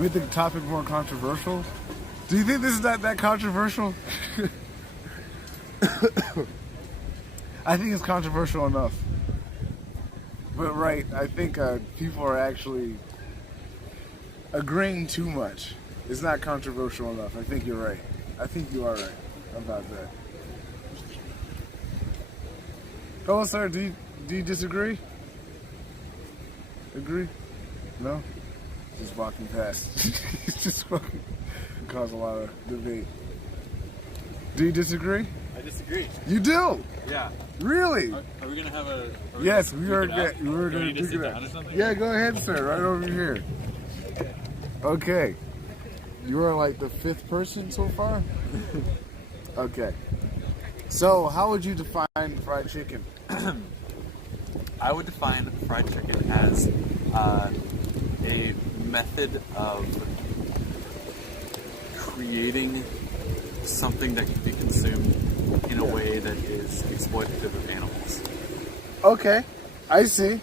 Make the topic more controversial. Do you think this is not that controversial? I think it's controversial enough. But right, I think people are actually agreeing too much. It's not controversial enough. I think you're right. I think you are right about that. Oh, sir, do you disagree? Agree? No? Just walking past. He's just walking. Cause a lot of debate. Do you disagree? I disagree. You do? Yeah. Really? Are we gonna have a? Yes, we were going to do that. Yeah, go ahead, sir. Right over here. Okay. You are like the 5th person so far? Okay. So, how would you define fried chicken? I would define fried chicken as a method of creating something that can be consumed in a way that is exploitative of animals. Okay. I see.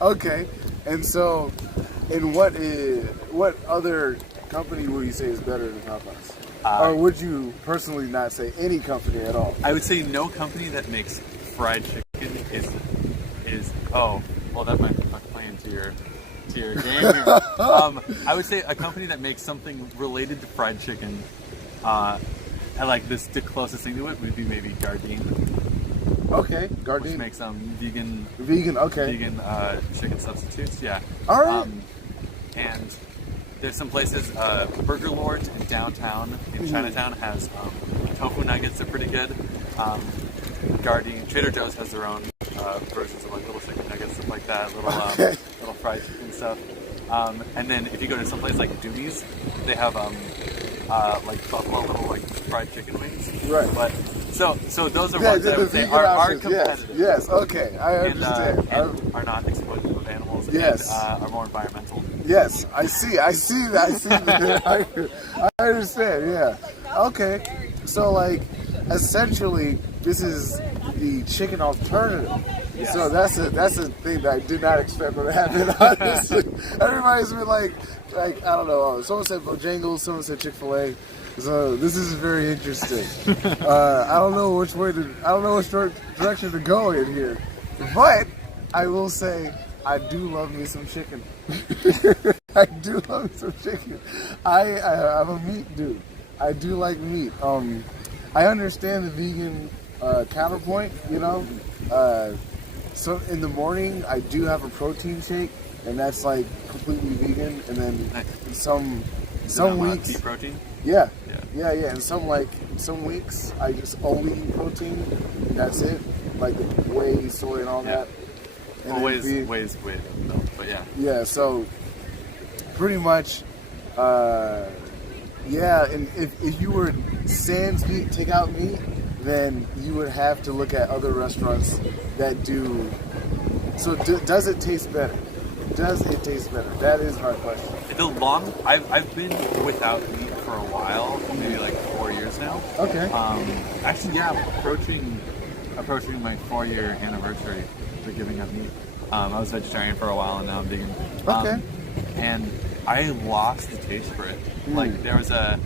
Okay. And so, what other company would you say is better than Popeyes? Or would you personally not say any company at all? I would say no company that makes fried chicken is oh, well, that might be playing to your game here. I would say a company that makes something related to fried chicken, and like the closest thing to it would be maybe Gardein. Okay, Gardein. Which makes vegan. Okay. Vegan chicken substitutes. Yeah. All right. And there's some places, Burger Lord in downtown, in Chinatown, has tofu nuggets. They're pretty good. Gardein, Trader Joe's has their own versions of like little chicken nuggets, stuff like that, little fried chicken stuff. And then if you go to some place like Dooney's, they have like buffalo little like fried chicken wings. Right. But so those are ones that I would say are competitive. Yes. Okay. I understand. And are not exploitative of animals. Yes. And are more environmental. Yes, I see that. I understand, yeah. Okay, so like, essentially, this is the chicken alternative. Yes. So that's a thing that I did not expect would happen, honestly. Everybody's been like, I don't know, someone said Bojangles, someone said Chick-fil-A. So this is very interesting. I don't know which direction to go in here. But I will say, I do love me some chicken. I do love me some chicken. I'm a meat dude. I do like meat. I understand the vegan counterpoint, you know. So in the morning, I do have a protein shake, and that's like completely vegan. And then some weeks, beef protein. Yeah. And some weeks, I just only eat protein. And that's it, like the whey, soy, and all that. And ways milk, but yeah. Yeah, so pretty much, and if you were sans meat, take out meat, then you would have to look at other restaurants that do. So does it taste better? Does it taste better? That is my question. I've been without meat for a while, maybe like 4 years now. Okay. Actually, yeah, approaching my 4-year anniversary for giving up meat. I was vegetarian for a while, and now I'm vegan. Okay. And I lost the taste for it. Like there was a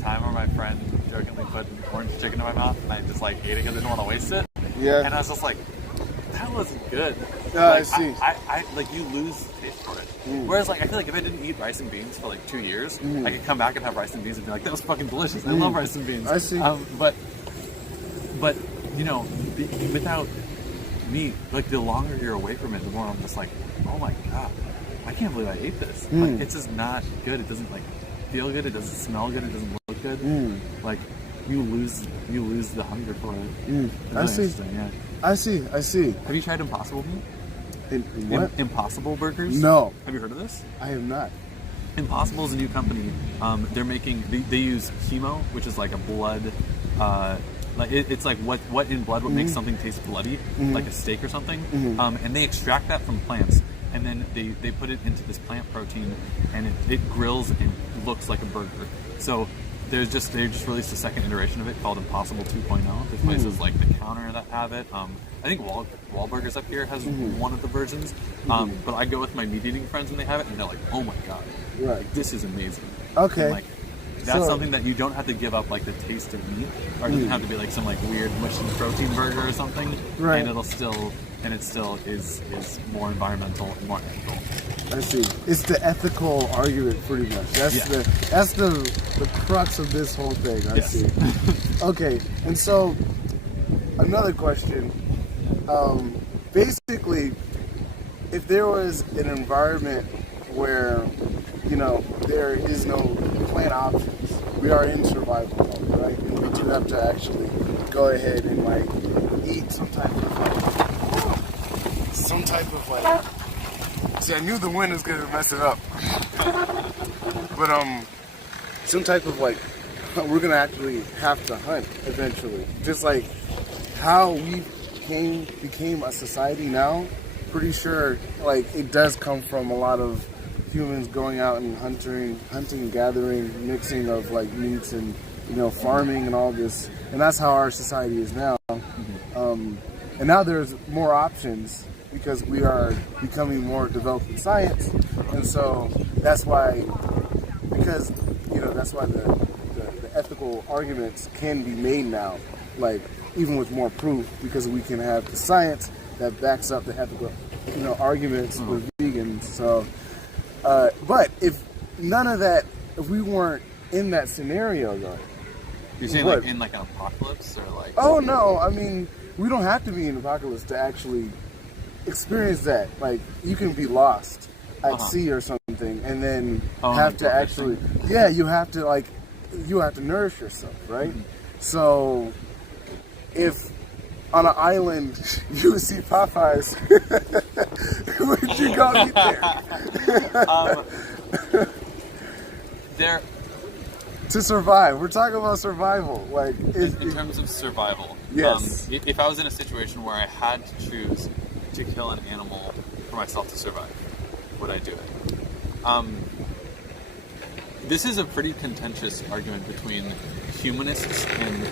time where my friend jokingly put orange chicken in my mouth, and I just like ate it because I didn't want to waste it. Yeah. And I was just like, that wasn't good. Like, I see. I like you lose the taste for it. Whereas like I feel like if I didn't eat rice and beans for like 2 years, I could come back and have rice and beans and be like, that was fucking delicious. I love rice and beans. I see. But you know, without meat, like the longer you're away from it, the more I'm just like, oh my god, I can't believe I ate this. Like it's just not good. It doesn't like feel good. It doesn't smell good. It doesn't look good. Like you lose the hunger for it. I see. Yeah. I see. Have you tried Impossible meat? What? Impossible Burgers? No. Have you heard of this? I have not. Impossible is a new company. They're making. They use chemo, which is like a blood. Like it's like what in blood makes something taste bloody, like a steak or something. And they extract that from plants, and then they put it into this plant protein, and it grills and looks like a burger. So they just released a second iteration of it called Impossible 2.0. There's places like The Counter that have it. I think Wahlburgers up here has one of the versions. But I go with my meat eating friends when they have it, and they're like, "Oh my god, like, this is amazing." Okay. And, like, that's something that you don't have to give up, like the taste of meat, or it doesn't have to be like some like weird mushy protein burger or something. Right. And it still is more environmental and more ethical. I see. It's the ethical argument, pretty much. That's the crux of this whole thing. I see. Okay, and so another question. Basically, if there was an environment where, you know, there is no plant options, we are in survival mode, right? And we do have to actually go ahead and like eat some type of like. See, I knew the wind was gonna mess it up, but some type of like, we're gonna actually have to hunt eventually, just like how we became a society now. Pretty sure like it does come from a lot of humans going out and hunting and gathering, mixing of like meats and, you know, farming and all this, and that's how our society is now. And now there's more options because we are becoming more developed in science, and so that's why, because, you know, that's why the ethical arguments can be made now, like even with more proof, because we can have the science that backs up the ethical, you know, arguments with vegans. So, but if none of that, if we weren't in that scenario, though, you're saying like in like an apocalypse or like? Oh no, I mean, we don't have to be in an apocalypse to actually experience that. Like, you can be lost at sea or something, and then have to actually, you have to nourish yourself, right? So, if on an island USC Popeyes, would you go eat there? To survive. We're talking about survival. Like in terms of survival. Yes. If I was in a situation where I had to choose to kill an animal for myself to survive, would I do it? This is a pretty contentious argument between humanists and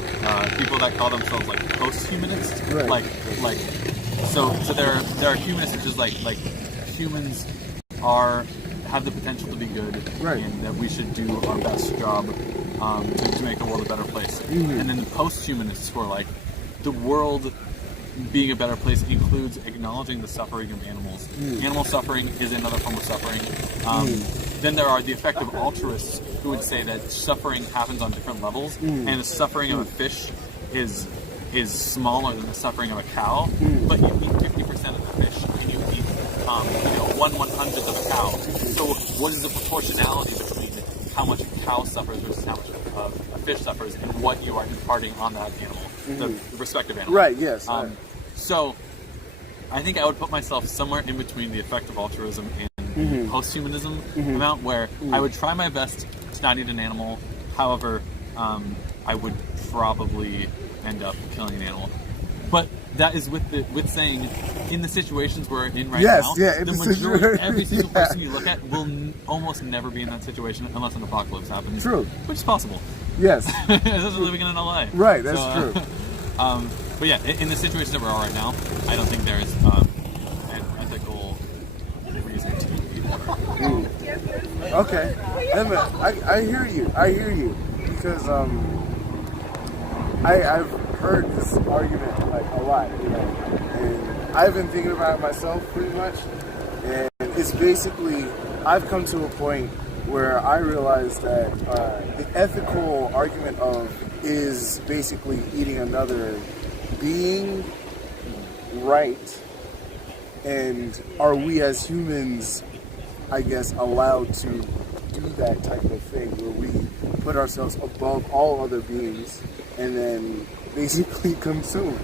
people that call themselves like post-humanists. Right. So there are humanists who just like humans have the potential to be good, right, and that we should do our best job to make the world a better place. And then the post-humanists who are like, the world being a better place includes acknowledging the suffering of animals. Animal suffering is another form of suffering. Then there are the effective altruists who would say that suffering happens on different levels, and the suffering of a fish is smaller than the suffering of a cow, but you eat 50% of the fish, and you eat 1/100th of a cow. So what is the proportionality between how much a cow suffers versus how much a fish suffers, and what you are imparting on that animal, the respective animal? Right, yes. So I think I would put myself somewhere in between the effective altruism and post-humanism amount, where I would try my best to not eat an animal. However, I would probably end up killing an animal. But that is with saying, in the situations we're in right now, the majority, every single person you look at will almost never be in that situation unless an apocalypse happens. True. Which is possible. Yes. Especially living in LA. Right, that's true. But yeah, in the situation that we're all right now, I don't think there is an ethical reason to eat water. Okay. I hear you. Because I've heard this argument like a lot, you know, and I've been thinking about it myself pretty much, and it's basically, I've come to a point where I realize that the ethical argument is basically eating another being, right? And are we as humans, I guess, allowed to do that type of thing where we put ourselves above all other beings and then basically consume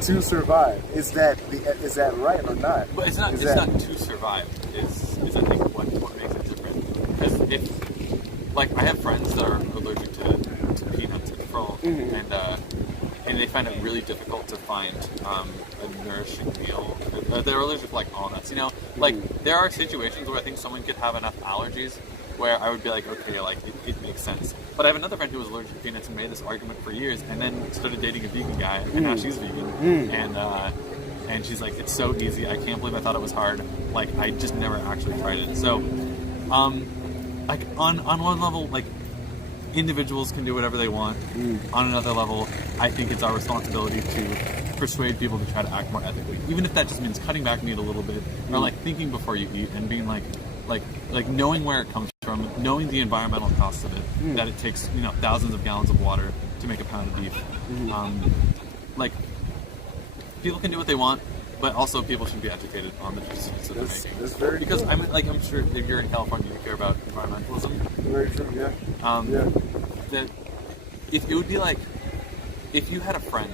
to survive? Is that right or not? But it's not to survive. Is I think what makes it different. Because if, like, I have friends that are allergic to peanuts and frill, and they find it really difficult to find a nourishing meal. They're allergic to like walnuts. You know, Like, there are situations where I think someone could have enough allergies where I would be like, okay, like, it makes sense. But I have another friend who was allergic to peanuts and made this argument for years, and then started dating a vegan guy, and now she's vegan. And she's like, it's so easy. I can't believe I thought it was hard. Like, I just never actually tried it. So, like, on one level, like, individuals can do whatever they want. On another level, I think it's our responsibility to persuade people to try to act more ethically, even if that just means cutting back meat a little bit, or like thinking before you eat and being like knowing where it comes from, knowing the environmental costs of it, that it takes, you know, thousands of gallons of water to make a pound of beef. Like, people can do what they want, but also people should be educated on the decisions that they're making. That's very because true. I'm sure if you're in California, you care about environmentalism. Very true. Yeah. That if it would be like, if you had a friend,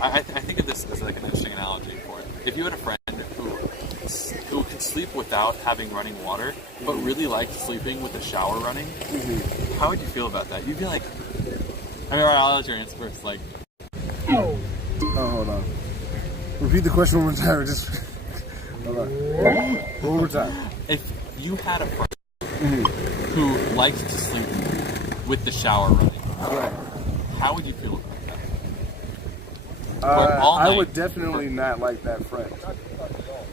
I think of this as like an interesting analogy for it. If you had a friend who could sleep without having running water, but really liked sleeping with the shower running, how would you feel about that? You'd be like, I mean, I'll let your answer first. Like, oh, hold on. Repeat the question one more time. Just hold on. One more time. If you had a friend who liked to sleep with the shower running, Right. how would you feel about that? I would definitely not like that friend.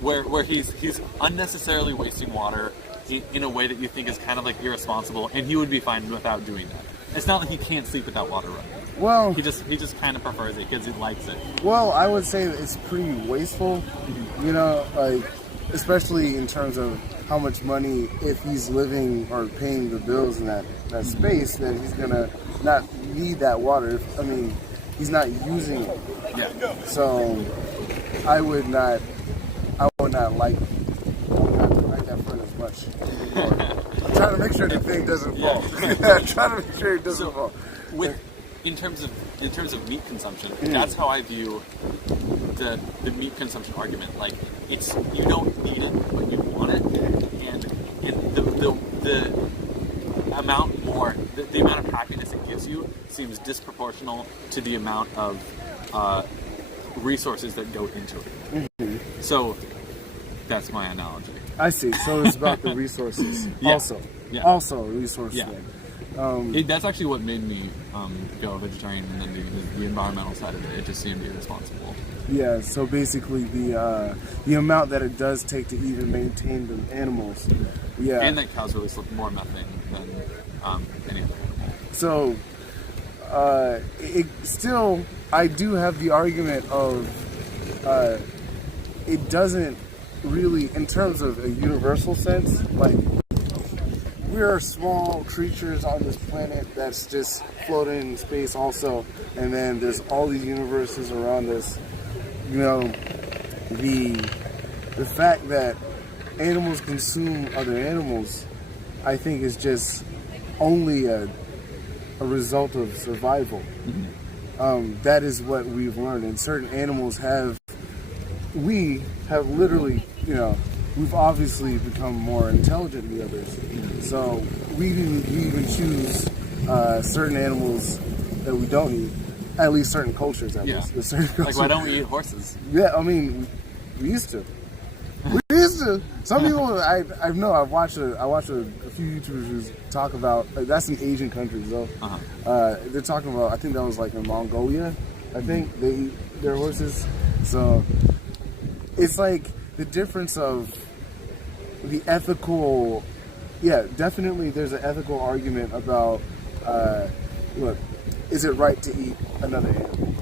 Where he's unnecessarily wasting water in a way that you think is kind of like irresponsible, and he would be fine without doing that. It's not like he can't sleep without water running. Well, he just kind of prefers it because he likes it. Well, I would say that it's pretty wasteful, you know, like, especially in terms of how much money, if he's living or paying the bills in that space, then he's gonna not need that water. I mean, he's not using it. Yeah. So I would not like that friend as much. I'm trying to make sure the thing doesn't fall. I'm trying to make sure it doesn't fall. In terms of meat consumption, that's how I view the meat consumption argument. Like, it's, you don't need it, but you want it, and the amount more, the amount of happiness it gives you seems disproportional to the amount of resources that go into it. So that's my analogy. I see. So it's about the resources. Yeah. Also resources. Yeah. That's actually what made me go vegetarian, and then the environmental side of it. It just seemed irresponsible. Yeah. So basically, the amount that it does take to even maintain the animals. Yeah. And that cows release more methane than any other animal. So it still, I do have the argument of it doesn't really, in terms of a universal sense, like, we are small creatures on this planet that's just floating in space also, and then there's all these universes around us. You know, the fact that animals consume other animals, I think, is just only a result of survival. That is what we've learned, and certain animals we have literally, you know, we've obviously become more intelligent than the others. So we even choose certain animals that we don't eat. At least certain cultures, at least. With certain cultures. Like, why don't we eat horses? Yeah, I mean, we used to. Some people, I've watched a few YouTubers who talk about, like, that's in Asian countries though. They're talking about, I think that was like in Mongolia. I think they eat their horses. So it's like the difference of the ethical. Yeah, definitely. There's an ethical argument about, look, is it right to eat another animal?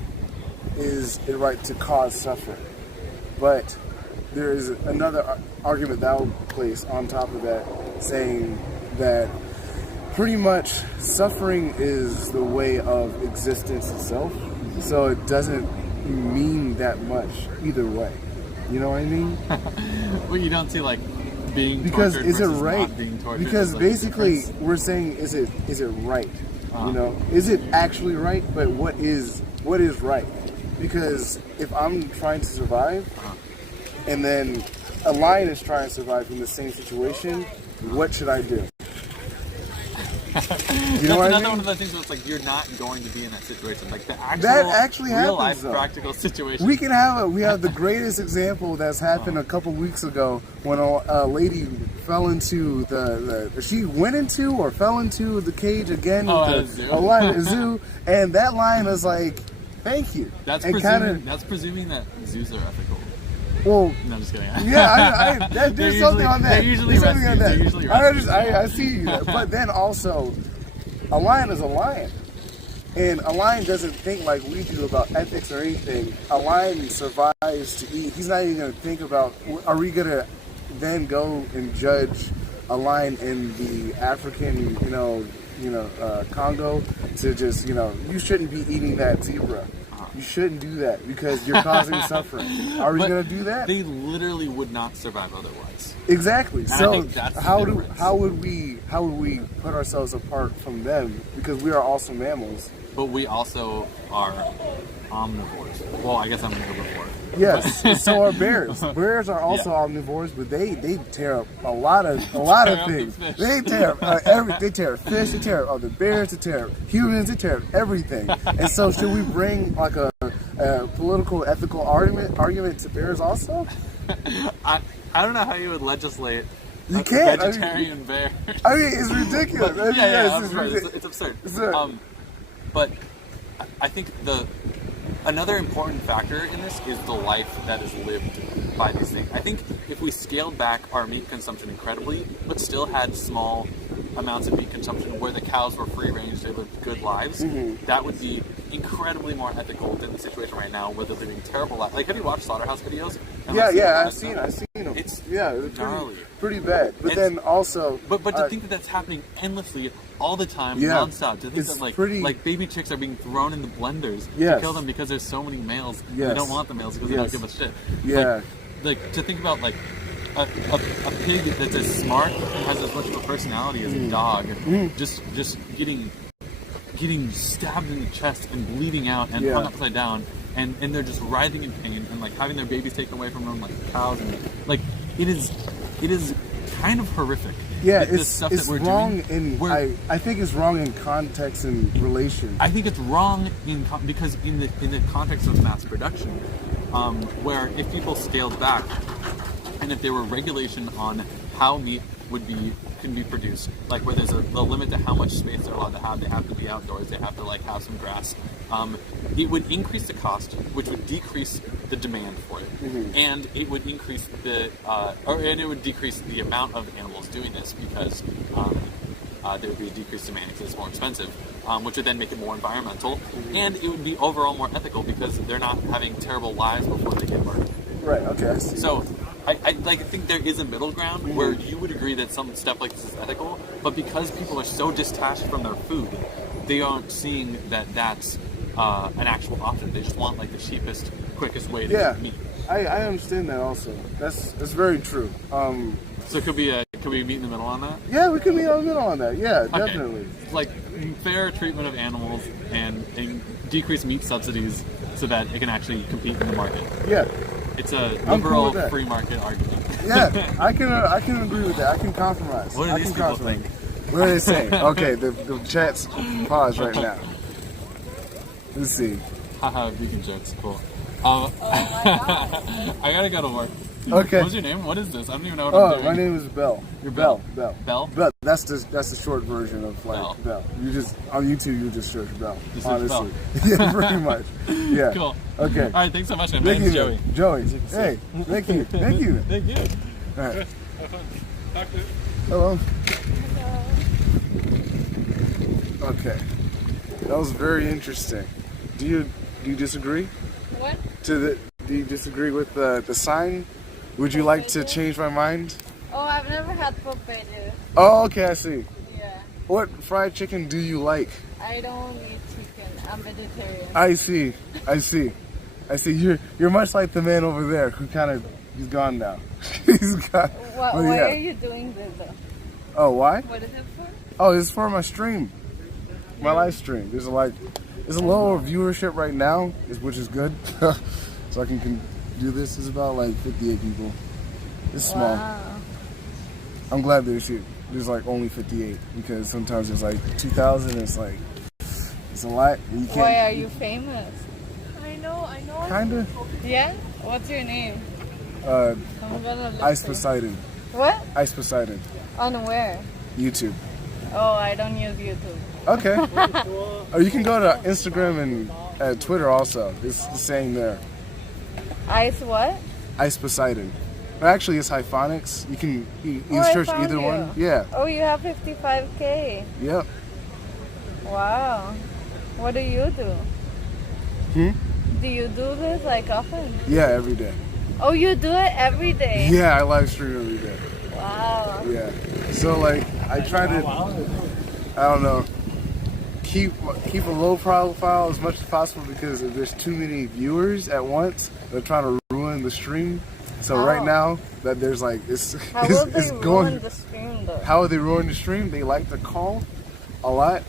Is it right to cause suffering? But there is another argument that I would place on top of that, saying that pretty much suffering is the way of existence itself. So it doesn't mean that much either way. You know what I mean? Well, you don't see, like, being because tortured is it versus right? not being tortured. Because like, basically we're saying, is it right? You know, is it actually right? But what is right? Because if I'm trying to survive, and then a lion is trying to survive in the same situation, what should I do? You know what I another mean? one of those things where it's like you're not going to be in that situation. Like the actual That actually real happens, life though. practical situation. We have the greatest example that's happened a couple weeks ago when a lady fell into she went into or fell into the cage again with a lion at a zoo, and that lion was like, "Thank you." That's and presuming that zoos are ethical. Well, no, I'm just kidding. Yeah, there's something on that. They're usually rescued. They're usually rescued. I see that. But then also, a lion is a lion. And a lion doesn't think like we do about ethics or anything. A lion survives to eat. He's not even going to think about, are we going to then go and judge a lion in the African, Congo to just, you shouldn't be eating that zebra. You shouldn't do that because you're causing suffering. Are we going to do that? They literally would not survive otherwise. Exactly. And so I think that's how would we put ourselves apart from them? Because we are also mammals. But we also are omnivores. Well, I guess I'm an herbivore. Yes. So are bears. Bears are also omnivores, but they tear up a lot of things. They tear up they tear up fish. They tear up other bears. They tear up humans. They tear up everything. And so, should we bring like a political, ethical argument to bears also? I don't know how you would legislate. You can't. Vegetarian bear. I mean, it's ridiculous. It's absurd. But I think another important factor in this is the life that is lived by these things. I think if we scaled back our meat consumption incredibly, but still had small amounts of meat consumption where the cows were free range, they lived good lives, that would be incredibly more ethical than the situation right now where they're living terrible lives. Like, have you watched slaughterhouse videos? I've seen them. It's pretty bad. But then also, but to think that that's happening endlessly, all the time, nonstop. To think that like baby chicks are being thrown in the blenders to kill them because there's so many males. They don't want the males because they don't give a shit. Yeah. Like to think about like a pig that's as smart and has as much of a personality as a dog, just getting stabbed in the chest and bleeding out and hung upside down, and they're just writhing in pain and like having their babies taken away from them like cows, and like it is kind of horrific. Yeah, the stuff it's that we're wrong doing. I think it's wrong in context and relation. I think it's wrong because in the context of mass production, where if people scaled back, and if there were regulation on how meat can be produced, like where there's a limit to how much space they're allowed to have, they have to be outdoors, they have to like have some grass, it would increase the cost, which would decrease the demand for it, and it would increase and it would decrease the amount of animals doing this because there would be a decreased demand because it's more expensive, which would then make it more environmental, and it would be overall more ethical because they're not having terrible lives before they get murdered. Right. Okay. I see. So I think there is a middle ground where you would agree that some stuff like this is ethical, but because people are so detached from their food, they aren't seeing that that's an actual option. They just want like the cheapest, quickest way to get meat. I understand that also. That's very true. So could we meet in the middle on that? Yeah, we could meet in the middle on that. Yeah, definitely. Like fair treatment of animals and decrease meat subsidies so that it can actually compete in the market. Yeah. It's a liberal free market argument. Yeah, I can agree with that. I can compromise. What do these people think? What are they saying? Okay, the chat's paused right now. Let's see. Haha, vegan jokes. Cool. I gotta go to work. Okay. What's your name? What is this? I don't even know what I'm doing. My name is Bell. You're Bell. Bell? That's the short version of like Bell. You just on YouTube you just search Bell. Just search honestly. Yeah, pretty much. Yeah. Cool. Okay. All right. Thanks so much, man. My name's Joey. Joey. Hey. Thank you. Thank you. Thank you. All right. Talk to you. Hello. Okay. That was very interesting. Do you disagree? What? Do you disagree with the sign? Would you like to change my mind? Oh, I've never had Popeyes. Oh, okay, I see. Yeah. What fried chicken do you like? I don't eat chicken. I'm vegetarian. I see. You're much like the man over there who he's gone now. He's gone. Why are you doing this though? Oh, why? What is it for? Oh, it's for my stream. My live stream. There's a lower viewership right now, which is good. So I can do this. It's about like 58 people. It's small. Wow. I'm glad there's you. there's like only 58 because sometimes there's like 2,000. It's like it's a lot. You can't. Why are you famous? I know. Kinda. Yeah? What's your name? I'm gonna look Ice for you. Poseidon. What? Ice Poseidon. On where? YouTube. Oh, I don't use YouTube. Okay. Or you can go to Instagram and Twitter also. It's the same there. Ice what? Ice Poseidon. Actually, it's Hyphonics. You can I search found either you. one. Yeah. Oh, you have 55K. Yep. Wow. What do you do? Do you do this like often? Yeah, every day. Oh, you do it every day? Yeah, I live stream every day. Wow. Yeah. So like, I try to, I don't know, keep a low profile as much as possible because if there's too many viewers at once, they're trying to ruin the stream. So right now that there's like How will they it's ruin going. the stream though? How would they ruin the stream? They like to call a lot